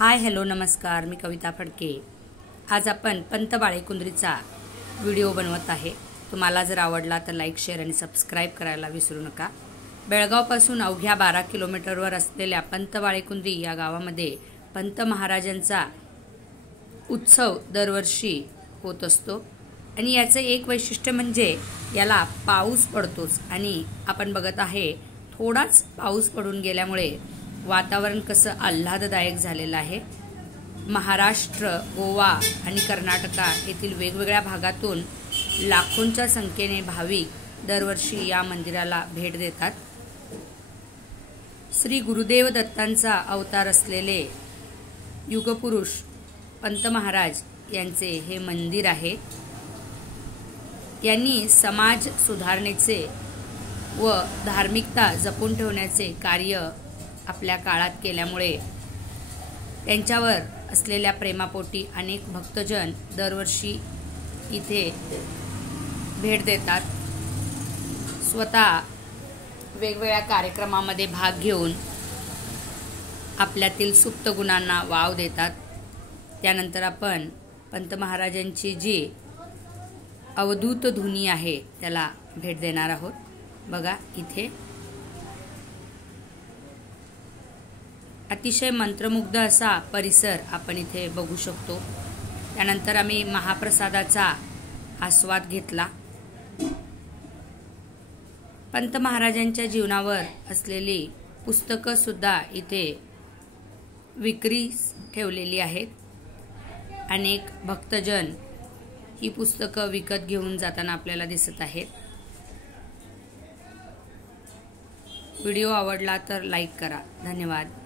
Hi hello नमस्कार, मी कविता फडके। आज आपण पंत बाळेकुंद्रीचा व्हिडिओ बनवत आहे। तुम्हाला जर आवडला तर लाईक, शेअर आणि सबस्क्राइब करायला विसरू नका। बेळगावपासून अवघ्या 12 किलोमीटरवर असलेल्या पंत बाळेकुंद्री या गावामध्ये पंत महाराजांचा उत्सव दरवर्षी होत असतो आणि याचे एक वैशिष्ट्य म्हणजे याला पाऊस पडतोच आणि आपण बघत आहे थोडाच पाऊस पडून गेल्यामुळे वातावरण कसं आल्हाददायक झालेलं आहे। महाराष्ट्र, गोवा आणि कर्नाटका येथील वेगवेगळ्या भागातून लाखोंच्या संख्येने भाविक दरवर्षी या मंदिराला भेट देतात। श्री गुरुदेव दत्तांचा अवतार असलेले युगपुरुष पंत महाराज यांचे हे मंदिर आहे। यांनी समाज सुधारणेचे व धार्मिकता जपून ठेवण्याचे कार्य आपल्या काळात केल्यामुळे त्यांच्यावर असलेल्या प्रेमापोटी अनेक भक्तजन दरवर्षी इथे भेट देतात। स्वतः वेगवेगळ्या कार्यक्रमामध्ये भाग घेऊन आपल्यातील सुप्त गुणांना वाव देतात। त्यानंतर आपण पंत महाराजांची जी अवधूत धुनी आहे त्याला भेट देणार आहोत। बघा, इथे अतिशय मंत्रमुग्ध असा परिसर आपण इथे बघू शकतो। त्यानंतर आम्ही महाप्रसादाचा आस्वाद घेतला। पंत महाराजांच्या जीवनावर असलेली पुस्तकं सुद्धा इथे विक्रीस ठेवलेली आहेत। अनेक भक्तजन ही पुस्तकं विकत घेऊन जाताना आपल्याला दिसत आहेत। व्हिडिओ आवडला तर लाईक करा। धन्यवाद।